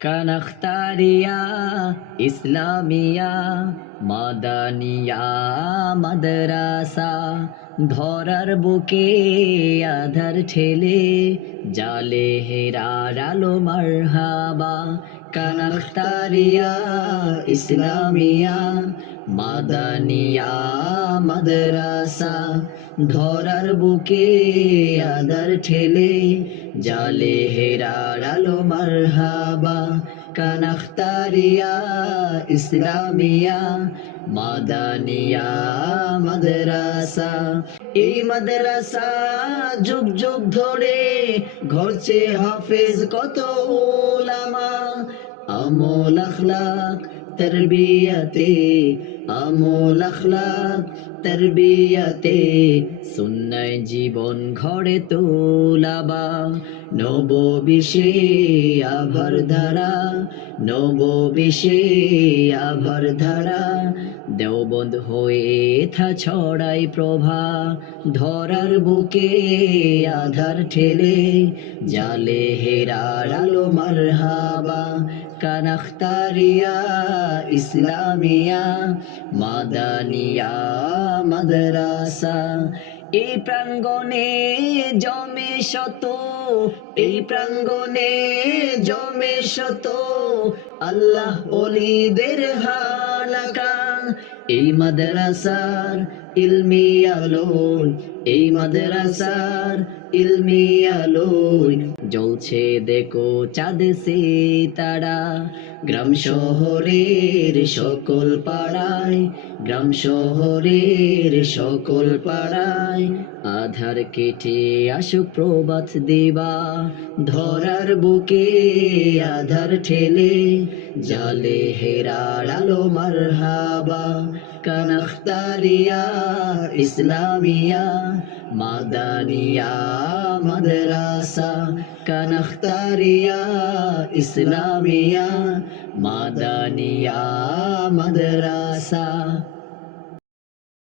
কানাখতারিয়া ইসলামিয়া মাদানিয়া মাদ্রাসা ধরার বুকে আধার ঠেলে জালে হেরার আলো মারহাবা কানাখতারিয়া ইসলামিয়া মাদানিয়া মাদ্রাসা ধরার বুকে আধার ঠেলে জালে হেরার আলো মারহাবা কানাখতারিয়া ইসলামিয়া মাদানিয়া মাদ্রাসা এই মাদ্রাসা যুগ যুগ ধরে ঘরছে হাফেজ কত উলামা আমল আখলাক তরবিয়তে আমল আখলাক তরবিয়তে সুন্নায় জীবন ঘরে তোলাবা নববিশে আভার ধারা নববিশে আভার ধারা দেওবন্দ হয়ে থা ছড়াই প্রভা ধরার বুকে আধার ঠেলে জালে হেরার আলো মারহাবা কানাখতারিয়া ইসলামিয়া মাদানিয়া মাদ্রাসা এই প্রাঙ্গণে জমে শত এই প্রাঙ্গণে জমে শত আল্লাহ ওলিদের হালাকা এই মাদ্রাসার ইলমি আলোয় এই মাদ্রাসার ইলমি আলোয় জ্বলছে দেখো চাঁদ সিতারা গ্রাম শহরের সকল পাড়ায় গ্রাম শহরের সকল পাড়ায় আধার কেটে আসুক প্রবাদ দিবা ধরার বুকে আধার ঠেলে জালে হেরার আলো মারহাবা কানাখতারিয়া ইসলামিয়া মাদানিয়া মাদ্রাসা কানাখতারিয়া ইসলামিয়া মাদানিয়া মাদ্রাসা